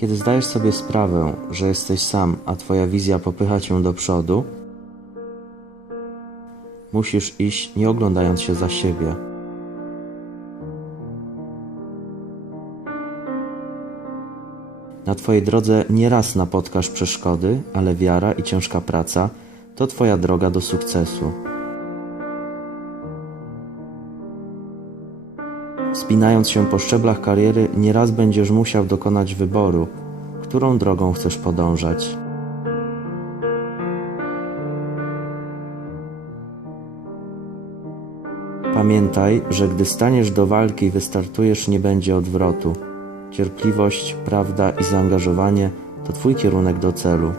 Kiedy zdajesz sobie sprawę, że jesteś sam, a Twoja wizja popycha Cię do przodu, musisz iść nie oglądając się za siebie. Na Twojej drodze nieraz napotkasz przeszkody, ale wiara i ciężka praca to Twoja droga do sukcesu. Wspinając się po szczeblach kariery, nieraz będziesz musiał dokonać wyboru, którą drogą chcesz podążać. Pamiętaj, że gdy staniesz do walki i wystartujesz, nie będzie odwrotu. Cierpliwość, prawda i zaangażowanie to Twój kierunek do celu.